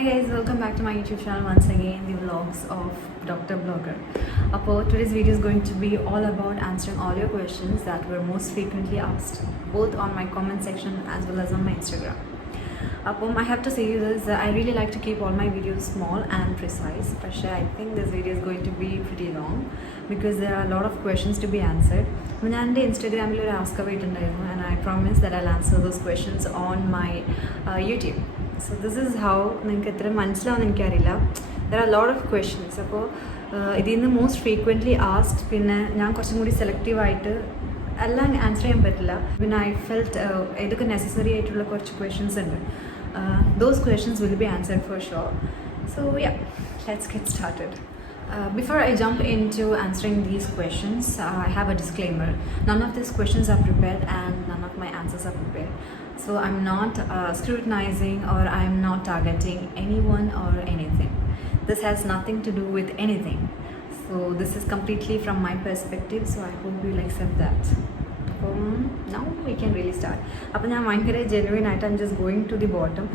Hi guys, welcome back to my YouTube channel once again, the vlogs of Dr. Blogger. Today's video is going to be all about answering all your questions that were most frequently asked, both on my comment section as well as on my Instagram. I have to say you this, I really like to keep all my videos small and precise, but I think this video is going to be pretty long because there are a lot of questions to be answered. I have Instagram ask and I promise that I'll answer those questions on my YouTube. So this is how there are a lot of questions. So this is the most frequently asked. I selective answer when I felt necessary questions those questions will be answered for sure. So yeah, let's get started. Before I jump into answering these questions, I have a disclaimer. None of these questions are prepared and none of my answers are prepared. So I'm not scrutinizing or I'm not targeting anyone or anything. This has nothing to do with anything. So this is completely from my perspective, so I hope you'll accept that. Now we can really start. I'm genuine, I'm just going to the bottom.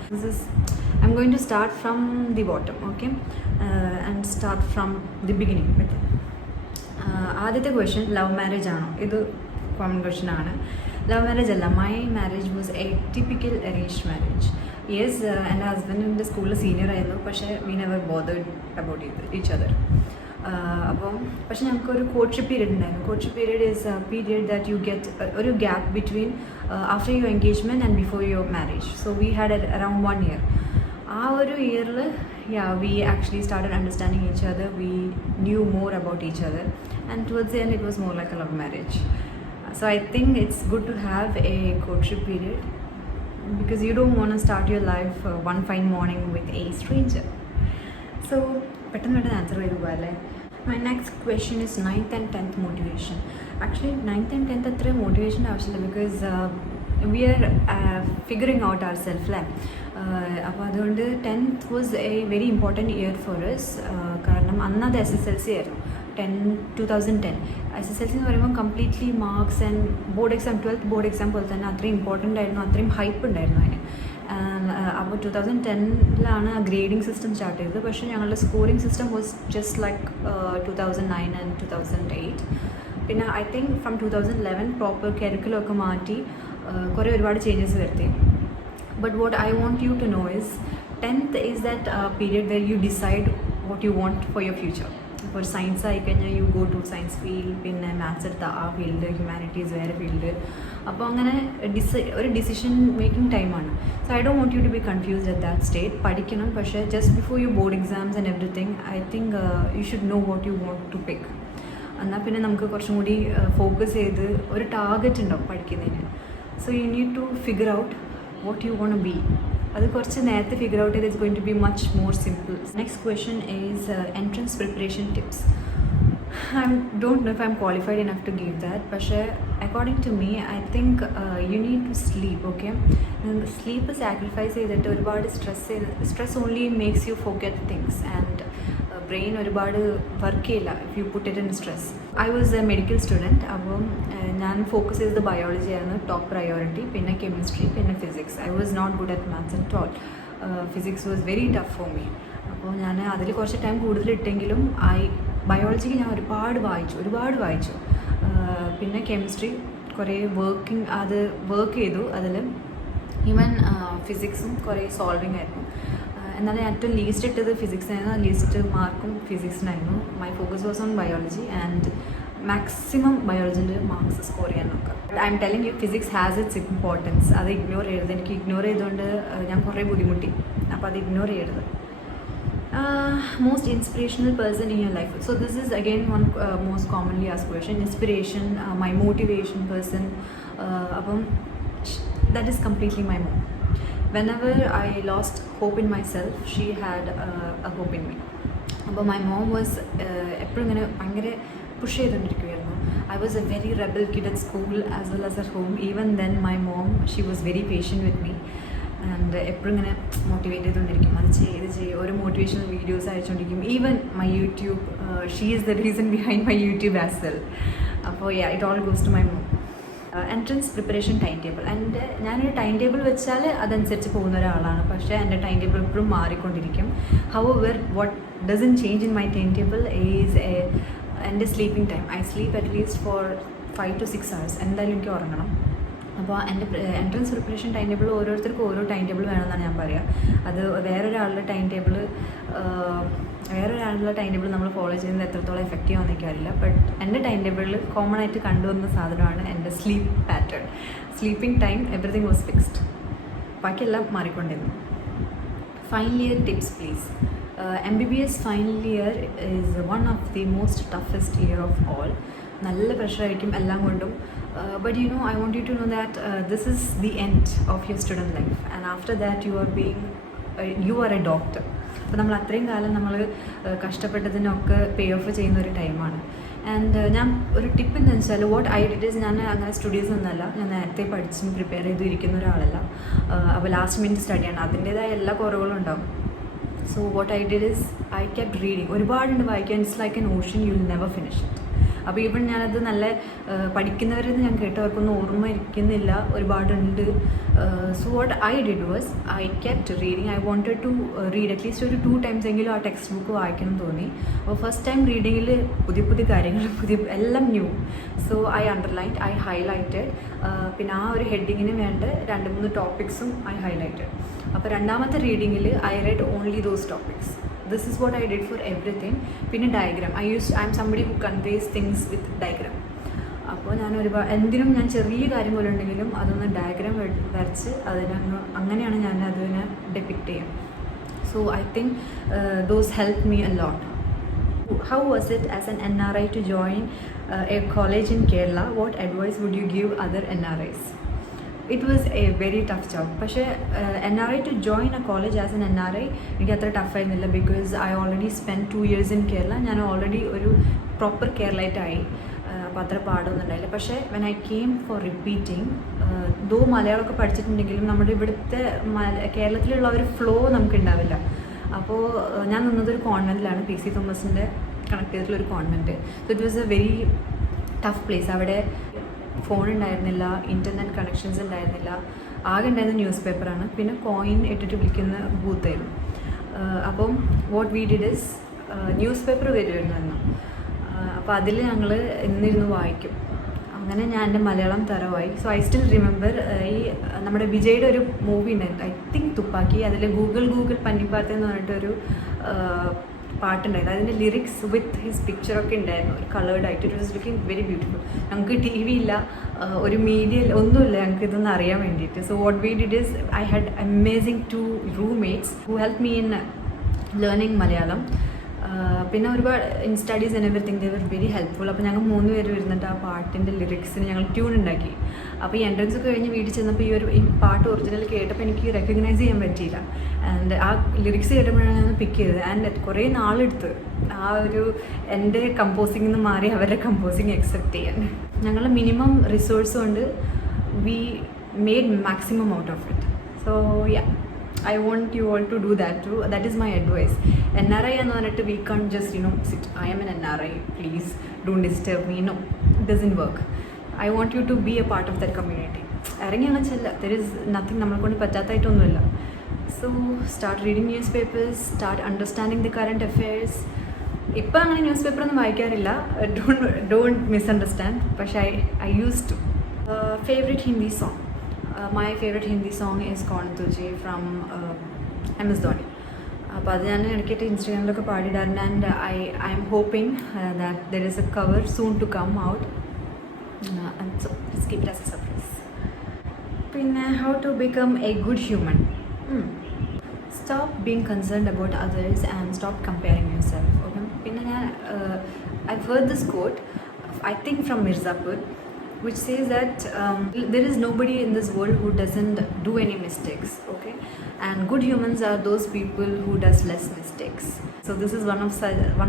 I'm going to start from the bottom, okay? And start from the beginning. Aditya question, love marriage ano? This is a common question. Love marriage alla. My marriage was a typical arranged marriage. Yes, and husband in the school senior, but we never bothered about each other. But we have a courtship period. Courtship period is a period that you get a gap between after your engagement and before your marriage. So we had around 1 year. That year, yeah, we actually started understanding each other. We knew more about each other, and towards the end, it was more like a love marriage. So I think it's good to have a courtship period because you don't want to start your life one fine morning with a stranger. So, answer. My next question is 9th and 10th motivation. Actually, 9th and 10th are motivation because we are figuring out ourselves. 10th was a very important year for us. Because SSLC 2010. SSLC is completely marks and board exam, 12th board exam is important, hype. And about 2010 a grading system started, but the scoring system was just like 2009 and 2008. I think from 2011 proper curriculum changes. But what I want you to know is 10th is that period where you decide what you want for your future. For science, you go to science field, maths field, humanities field. A decision making time. So I don't want you to be confused at that state. Just before your board exams and everything, I think you should know what you want to pick. And focus on a target. So you need to figure out what you want to be. Figure out it's going to be much more simple. Next question is entrance preparation tips. I don't know if I'm qualified enough to give that, but according to me, I think you need to sleep, okay? And sleep is sacrifice that stress only makes you forget things, and brain work if you put it in stress. I was a medical student. Focus is the biology top priority, chemistry, physics. I was not good at maths at all. Physics was very tough for me. I biology chemistry working work even physics solving and then at least it is the physics least mark physics. My focus was on biology and maximum biology marks score. I'm telling you, physics has its importance. I ignore it. Ignore most inspirational person in your life. So this is again one most commonly asked question. Inspiration, my motivation person. That is completely my mom. Whenever I lost hope in myself, she had a hope in me. But my mom was push. I was a very rebel kid at school as well as at home. Even then, my mom, she was very patient with me and motivated or motivational videos. Even my YouTube, she is the reason behind my YouTube as well. Yeah, it all goes to my mom. Entrance preparation time table. ഞാനൊരു time table വെച്ചാൽ അതനുസരിച്ച് പോകുന്ന ഒരാളാണ്. പക്ഷേ എൻ്റെ time table എപ്പോഴും മാറിക്കൊണ്ടിരിക്കും. However what does change in my time table is എൻ്റെ sleeping time. I sleep at least for 5 to 6 hours എന്തായാലും എനിക്ക് ഉറങ്ങണം. അപ്പോൾ എൻ്റെ എൻട്രൻസ് പ്രിപ്പറേഷൻ ടൈം ടേബിൾ ഓരോരുത്തർക്കും ഓരോ ടൈം ടേബിൾ വേണമെന്നാണ് ഞാൻ പറയുക. അത് വേറൊരാളുടെ ടൈം ടേബിൾ നമ്മൾ ഫോളോ ചെയ്യുന്നത് എത്രത്തോളം എഫക്റ്റീവ് ആണെന്ന് എനിക്കറിയില്ല. ബട്ട് എൻ്റെ ടൈം ടേബിളിൽ കോമൺ ആയിട്ട് കണ്ടുവന്ന സാധനമാണ് എൻ്റെ sleep pattern. Sleeping time everything was fixed, ബാക്കിയെല്ലാം മാറിക്കൊണ്ടിരുന്നു. Final year tips please. MBBS final year is one of the most toughest year of all. നല്ല പ്രഷറായിരിക്കും എല്ലാം കൊണ്ടും. But I want you to know that this is the end of your student life, and after that you are a doctor. അപ്പോൾ നമ്മൾ അത്രയും കാലം നമ്മൾ കഷ്ടപ്പെട്ടതിനൊക്കെ പേ ഓഫ് ചെയ്യുന്ന ഒരു ടൈമാണ്. ആൻഡ് ഞാൻ ഒരു ടിപ്പ് എന്താണെന്ന് വെച്ചാൽ, വാട്ട് ഐ ഡിഡ് ഈസ്, ഞാൻ അങ്ങനെ സ്റ്റുഡീസ് ഒന്നുമല്ല, ഞാൻ നേരത്തെ പഠിച്ചും പ്രിപ്പയർ ചെയ്തിരിക്കുന്ന ഒരാളല്ല. അപ്പോൾ ലാസ്റ്റ് മിനിറ്റ് സ്റ്റഡിയാണ്, അതിൻ്റേതായ എല്ലാ കുറവുകളും ഉണ്ടാവും. So what I did is I kept reading. ഒരുപാടുണ്ട് വായിക്കാൻ. It's like an ocean, you will never finish it. അപ്പോൾ ഈവൻ ഞാനത് നല്ല പഠിക്കുന്നവരെന്ന് ഞാൻ കേട്ടവർക്കൊന്നും ഓർമ്മ ഇരിക്കുന്നില്ല, ഒരുപാടുണ്ട്. So what I did was I kept reading. I wanted to read at least ഒരു 2 times എങ്കിലും ആ ടെക്സ്റ്റ് ബുക്ക് വായിക്കണം തോന്നി. അപ്പോൾ ഫസ്റ്റ് ടൈം റീഡിങ്ങിൽ പുതിയ കാര്യങ്ങൾ എല്ലാം new. So I underlined, I highlighted. പിന്നെ ആ ഒരു ഹെഡിങ്ങിന് വേണ്ട 2-3 ടോപ്പിക്സും ഐ ഹൈലൈറ്റഡ്. അപ്പോൾ രണ്ടാമത്തെ റീഡിങ്ങിൽ I read only those topics. This is what I did for everything. പിന്നെ diagram, I am somebody who conveys things with diagram. അപ്പോൾ ഞാൻ എന്തിനും ഞാൻ ചെറിയ കാര്യം പോലെ ഉണ്ടെങ്കിലും അതൊന്ന് ഡയഗ്രാം വരച്ച് അങ്ങനെയാണ് ഞാൻ അതിനെ ഡെപിക്റ്റ് ചെയ്യുക. So I think those helped me a lot. How was it as an NRI to join a college in Kerala? What advice would you give other NRIs? It was a very tough job. പക്ഷേ NRI to join a college as an NRI എനിക്ക് അത്ര ടഫായിരുന്നില്ല. Because I already spend 2 years in Kerala. ഞാൻ already ഒരു proper കേരളൈറ്റായി. അപ്പോൾ അത്ര പാടൊന്നും ഉണ്ടായില്ല. പക്ഷേ when I came for repeating, though മലയാളമൊക്കെ പഠിച്ചിട്ടുണ്ടെങ്കിലും നമ്മുടെ ഇവിടുത്തെ കേരളത്തിലുള്ള ഒരു ഫ്ലോ നമുക്ക് ഉണ്ടാവില്ല. അപ്പോൾ ഞാൻ നിന്നതൊരു കോൺവെൻറ്റിലാണ്, PC തോമസിൻ്റെ കണക്ട് ചെയ്തിട്ടുള്ളൊരു convent. So it was a very tough place. അവിടെ ഫോൺ ഉണ്ടായിരുന്നില്ല, ഇൻ്റർനെറ്റ് കണക്ഷൻസ് ഉണ്ടായിരുന്നില്ല, ആകെ ഉണ്ടായിരുന്ന ന്യൂസ് പേപ്പറാണ്. പിന്നെ കോയിൻ ഇട്ടിട്ട് വിളിക്കുന്ന ബൂത്തായിരുന്നു. അപ്പം what we did is, newspaper വരുമായിരുന്നു. അപ്പോൾ അതിൽ ഞങ്ങൾ എന്നിരുന്ന് വായിക്കും. അങ്ങനെ ഞാൻ എൻ്റെ മലയാളം തരവായി. സോ ഐ സ്റ്റിൽ റിമെമ്പർ, ഈ നമ്മുടെ വിജയുടെ ഒരു മൂവി ഉണ്ടായിരുന്നു, ഐ തിങ്ക് തുപ്പാക്കി. അതിൽ ഗൂഗിൾ പന്നിപ്പാർത്ത എന്ന് പറഞ്ഞിട്ടൊരു പാട്ടുണ്ടായിരുന്നു. അതിൻ്റെ ലിറിക്സ് വിത്ത് ഹിസ് പിക്ചറൊക്കെ ഉണ്ടായിരുന്നു, ഒരു കളേർഡായിട്ട്. It was looking very beautiful. ഞങ്ങൾക്ക് TV ഇല്ല, ഒരു മീഡിയ ഒന്നുമില്ല ഞങ്ങൾക്ക് ഇതൊന്നും അറിയാൻ വേണ്ടിയിട്ട്. So what we did is, I had amazing 2 roommates who helped me in learning Malayalam. പിന്നെ ഒരുപാട് in studies and everything they were very helpful. അപ്പോൾ ഞങ്ങൾ 3 പേര് ഇരുന്നിട്ട് ആ പാട്ടിൻ്റെ ലിറിക്സിന് ഞങ്ങൾ ട്യൂൺ ഉണ്ടാക്കി. അപ്പോൾ ഈ എൻട്രൻസ് ഒക്കെ കഴിഞ്ഞ് വീട്ടിൽ ചെന്നപ്പോൾ ഈ പാട്ട് ഒറിജിനൽ കേട്ടപ്പോൾ എനിക്ക് റെക്കഗ്നൈസ് ചെയ്യാൻ പറ്റിയില്ല. ആൻഡ് ആ ലിറിക്സ് കേട്ടപ്പോഴാണ് ഞാൻ പിക്ക് ചെയ്തത്. ആൻഡ് കുറേ നാളെടുത്ത് ആ ഒരു എൻ്റെ കമ്പോസിംഗ് നിന്ന് മാറി അവരുടെ കമ്പോസിങ് അക്സെപ്റ്റ് ചെയ്യാൻ. ഞങ്ങൾ മിനിമം റിസോഴ്സ് കൊണ്ട് V made maximum out of it. So yeah, I want you all to do that too. That is my advice. NRI എന്ന് പറഞ്ഞിട്ട് we can't just sit, I am an NRI, please don't disturb me. No, it doesn't work. I want you to be a part of that community. ഇറങ്ങി അങ്ങ് ചെല്ല, there is nothing നമ്മളെ കൊണ്ട് പറ്റാത്തായിട്ടൊന്നുമില്ല. So start reading newspapers, start understanding the current affairs. ഇപ്പം അങ്ങനെ ന്യൂസ് പേപ്പറൊന്നും വായിക്കാറില്ല, don't misunderstand. പക്ഷേ I used to. Favorite Hindi song. My favorite Hindi song is Kaun Tujhe from MS Dhoni. അപ്പോൾ അത് ഞാൻ ഇടയ്ക്കിട്ട് ഇൻസ്റ്റാഗ്രാമിലൊക്കെ പാടിയിടാറുണ്ട്. And I am hoping that there is a cover soon to come out. So let's keep it as a surprise. പിന്നെ how to become a good human. Stop being concerned about others and stop comparing your self. Okay, പിന്നെ ഞാൻ I heard this quote, I think from Mirzapur, which says that there is nobody in this world who doesn't do any mistakes, okay? And good humans are those people who does less mistakes. So this is one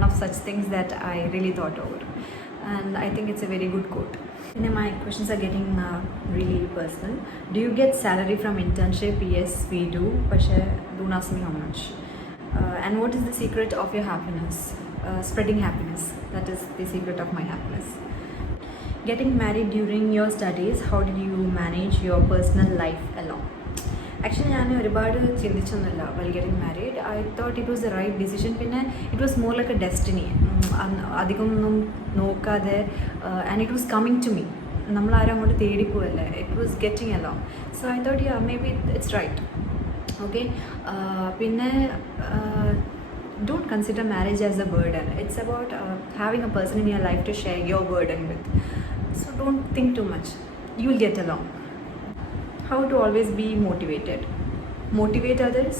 of such things that I really thought over, and I think it's a very good quote. And my questions are getting really personal. Do you get salary from internship? Yes, we do. But don't ask me how much. And what is the secret of your happiness? Spreading happiness. That is the secret of my happiness. getting married during your studies, how did you manage your personal life alone? Actually ഞാൻ ഒരുപാട് ചിന്തിച്ചൊന്നുമില്ല while getting married. I thought it was the right decision. പിന്നെ it was more like a destiny. അധികം ഒന്നും നോക്കാതെ and it was coming to me. നമ്മളാരും അങ്ങോട്ട് തേടിപ്പോവല്ലേ. It was getting along. So I thought yeah, maybe it's right. Okay. പിന്നെ don't consider marriage as a burden. It's about having a person in your life to share your burden with. So don't think too much. You will get along. How to always be motivated. Motivate others,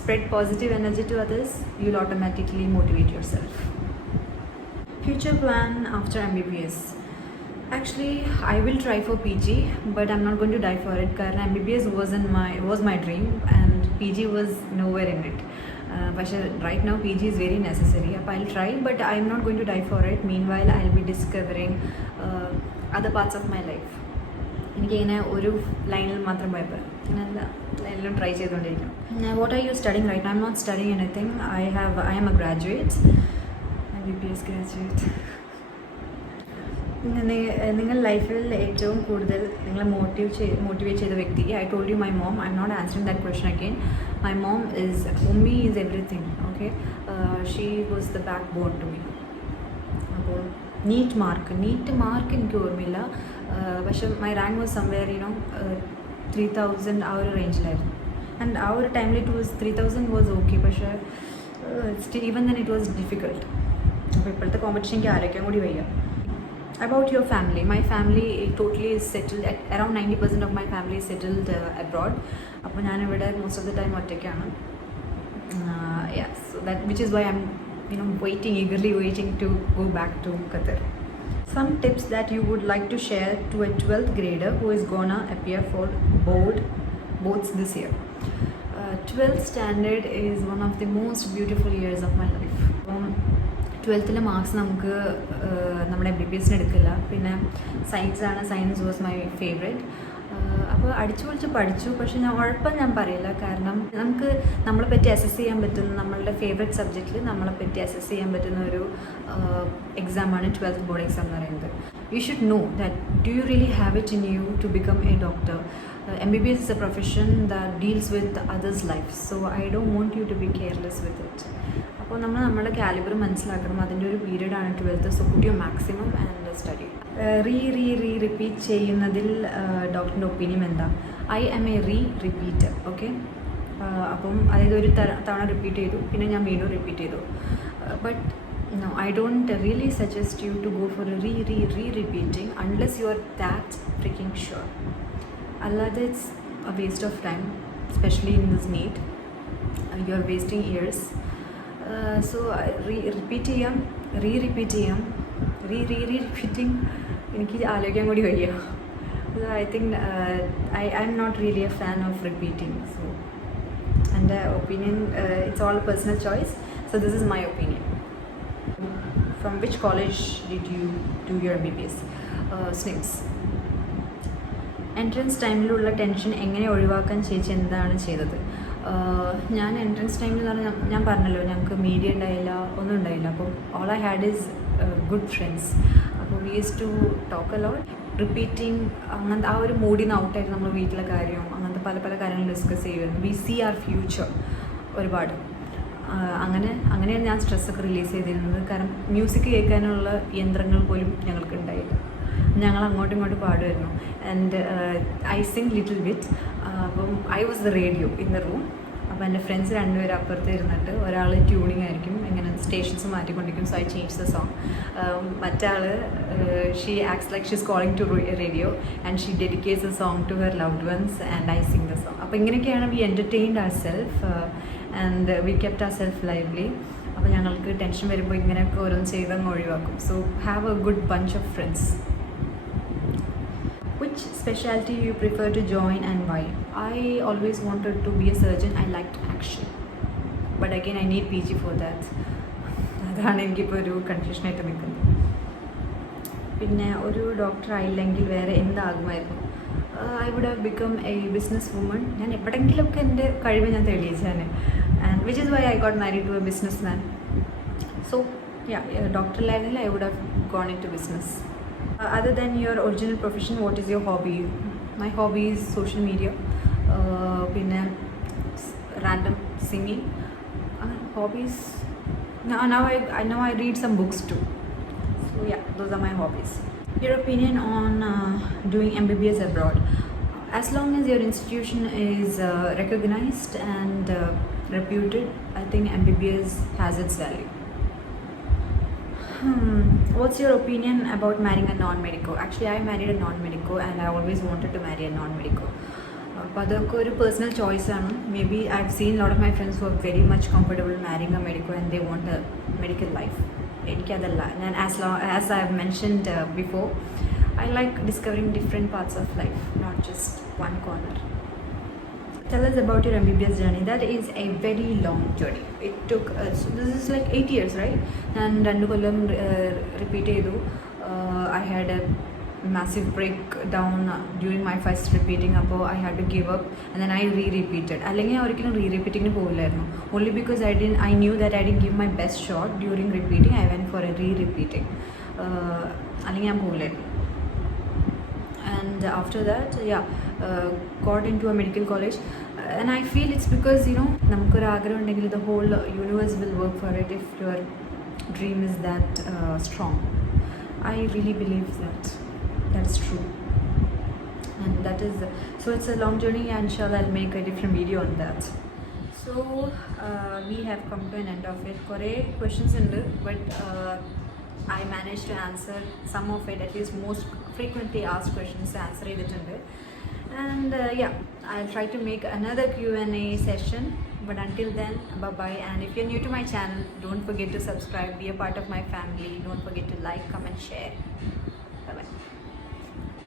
spread positive energy to others, you'll automatically motivate yourself. Future plan after MBBS. Actually, I will try for PG, but I'm not going to die for it because MBBS was my dream and PG was nowhere in it. But right now PG is very necessary. I'll try, but I'm not going to die for it. Meanwhile, I'll be discovering other parts of my life. എനിക്കിങ്ങനെ ഒരു ലൈനിൽ മാത്രം പോയപ്പോൾ അങ്ങനെയല്ല എല്ലാം try ചെയ്തുകൊണ്ടിരിക്കും. What are you studying right? I am not studying anything. I am a graduate, MBBS graduate. നിങ്ങൾ ലൈഫിൽ ഏറ്റവും കൂടുതൽ നിങ്ങളെ മോട്ടിവേറ്റ് ചെയ്ത വ്യക്തി? I told you my mom. I am not answering that question again. My mom is ഉമ്മി is everything. Okay, she was the backbone to me. അപ്പോൾ NEET mark എനിക്ക് ഓർമ്മയില്ല, പക്ഷെ മൈ റാങ്ക് വാസ് സംവെയർ 3000 ആ ഒരു റേഞ്ചിലായിരുന്നു. ആൻഡ് ആ ഒരു ടൈമിൽ ഇറ്റ് വാസ് 3000 വാസ് ഓക്കെ, പക്ഷേ even then it was difficult. അപ്പോൾ ഇപ്പോഴത്തെ കോമ്പറ്റീഷൻ എനിക്ക് ആലോചിക്കാൻ കൂടി വയ്യ. About your family, my family totally is settled. Around 90% of my family is settled abroad. അപ്പോൾ ഞാനിവിടെ most of the time ഒറ്റയ്ക്കാണ്. Yeah, so that which is why I'm eagerly waiting to go back to Qatar. Some tips that you would like to share to a 12th grader who is gonna appear for boards this year. 12th standard is one of the most beautiful years of my life. 12th marks നമുക്ക് നമ്മുടെ MBBS എടുക്കില്ല. പിന്നെ science was my favourite. അപ്പോൾ അടിച്ചു പൊളിച്ച് പഠിച്ചു, പക്ഷെ ഞാൻ പറയില്ല. കാരണം നമുക്ക് നമ്മളെ പറ്റി അസസ് ചെയ്യാൻ പറ്റുന്ന, നമ്മളുടെ ഫേവറേറ്റ് സബ്ജക്റ്റിൽ നമ്മളെ പറ്റി അസസ് ചെയ്യാൻ പറ്റുന്ന ഒരു എക്സാമാണ് 12th ബോർഡ് എക്സാം എന്ന് പറയുന്നത്. You should know that do you really have it in you to become a doctor. MBBS is a profession that deals with others' lives, so I don't want you to be careless with it. അപ്പോൾ നമ്മുടെ കാലിബർ മനസ്സിലാക്കണം. അതിൻ്റെ ഒരു പീരീഡാണ് 12th. So put your maximum and study. Repeat ചെയ്യുന്നതിൽ ഡോക്ടറിൻ്റെ opinion എന്താ? I am a repeater. Okay, അപ്പം അതായത് ഒരു തവണ റിപ്പീറ്റ് ചെയ്തു, പിന്നെ ഞാൻ വീണ്ടും റിപ്പീറ്റ് ചെയ്തു. But no, I don't really suggest you to go for a repeating unless you are that freaking sure. Allada, it's a waste of time, especially in this NEET. You are wasting years. So repeat ചെയ്യാം, repeat ചെയ്യാം, repeating എനിക്ക് ആലോചിക്കാൻ കൂടി വയ്യ. I think I'm not really a fan of repeating. So and opinion, it's all personal choice. So this is my opinion. From which college did you do your MBBS? SNIMS. Entrance ടൈമിലുള്ള tension എങ്ങനെ ഒഴിവാക്കാൻ ചേച്ചി എന്താണ് ചെയ്തത്? ഞാൻ എൻട്രൻസ് ടൈമിൽ എന്ന് പറഞ്ഞാൽ ഞാൻ പറഞ്ഞല്ലോ, ഞങ്ങൾക്ക് മീഡിയ ഉണ്ടായില്ല, ഒന്നും ഉണ്ടായില്ല. അപ്പോൾ all I had is good friends. അപ്പോൾ we use to talk a lot. Repeating അങ്ങനത്തെ ആ ഒരു മൂഡിൽ നിന്ന് ഔട്ടായിട്ട് നമ്മൾ വീട്ടിലെ കാര്യം അങ്ങനത്തെ പല കാര്യങ്ങൾ ഡിസ്കസ് ചെയ്യുമായിരുന്നു. വി സീ ആർ ഫ്യൂച്ചർ ഒരുപാട്. അങ്ങനെയാണ് ഞാൻ സ്ട്രെസ്സൊക്കെ റിലീസ് ചെയ്തിരുന്നത്. കാരണം മ്യൂസിക് കേൾക്കാനുള്ള യന്ത്രങ്ങൾ പോലും ഞങ്ങൾക്ക് ഉണ്ടായില്ല. ഞങ്ങൾ അങ്ങോട്ടും ഇങ്ങോട്ടും പാടുമായിരുന്നു. And I sing little bit. അപ്പം I was the radio in the room. അപ്പോൾ എൻ്റെ ഫ്രണ്ട്സ് രണ്ടുപേരും അപ്പുറത്ത് ഇരുന്നിട്ട് ഒരാൾ ട്യൂണിങ് ആയിരിക്കും, ഇങ്ങനെ സ്റ്റേഷൻസ് മാറ്റിക്കൊണ്ടിരിക്കും. So I change the song. മറ്റാൾ she acts like she's calling to radio and she dedicates a song to her loved ones and I sing the song. അപ്പോൾ ഇങ്ങനെയൊക്കെയാണ് we entertained our self and we kept our self lively. അപ്പോൾ ഞങ്ങൾക്ക് tension വരുമ്പോൾ ഇങ്ങനെയൊക്കെ ഓരോന്ന് ചെയ്തങ്ങ് ഒഴിവാക്കും. So have a good bunch of friends. Which specialty you prefer to join and why? I always wanted to be a surgeon. I liked action. But again, I need PG for that. അതാണ് എനിക്കിപ്പോൾ ഒരു കൺഫ്യൂഷനായിട്ട് നിൽക്കുന്നത്. പിന്നെ ഒരു doctor ആയില്ലെങ്കിൽ വേറെ എന്താകുമായിരുന്നു? I would have become a business woman. ഞാൻ എപ്പോഴെങ്കിലുമൊക്കെ എൻ്റെ കഴിവ് ഞാൻ തെളിയിച്ചാണ്. And which is why I got married to a business man. So ഡോക്ടറിലായിരുന്നില്ല, I would have gone in to business. Other than your original profession, what is your hobby? My hobby is social media, പിന്നെ random singing. Hobbies. Now I read some books too. So yeah, those are my hobbies. Your opinion on doing MBBS abroad? As long as your institution is recognized and reputed, I think MBBS has its value. What's your opinion about marrying a non-medico? Actually, I married a non-medico and I always wanted to marry a non-medico. അപ്പോൾ അതൊക്കെ ഒരു personal ചോയ്സാണ്. Maybe I have seen lot of my friends who are very much comfortable marrying a medico and they want a medical life. എനിക്കതല്ല. ഞാൻ as I have mentioned before, I like discovering different parts of life, not just one corner. Tell us about your MBBS journey. That is a very long journey. It took, so this is like 8 years, right? And rendu kollam repeat edu. I had a massive breakdown during my first repeating. Appo I had to give up and then I re-repeated. Allengi orikkum re-repeating nu povillarnu. Only because I knew that I didn't give my best shot during repeating. I went for a re-repeating. Allengi I povillarnu. And after that, got into a medical college, and I feel it's because, you know, namukku oru agravam undengil the whole universe will work for it if your dream is that strong. I really believe that is true, and that is so it's a long journey, and inshallah I'll make a different video on that. So we have come to an end of it. Kore questions undu, but I managed to answer some of it, at least most frequently asked questions answer ചെയ്തിട്ടുണ്ട്. And I'll try to make another Q&A session, but until then, bye bye. And if you're new to my channel, don't forget to subscribe, be a part of my family. Don't forget to like, comment, share.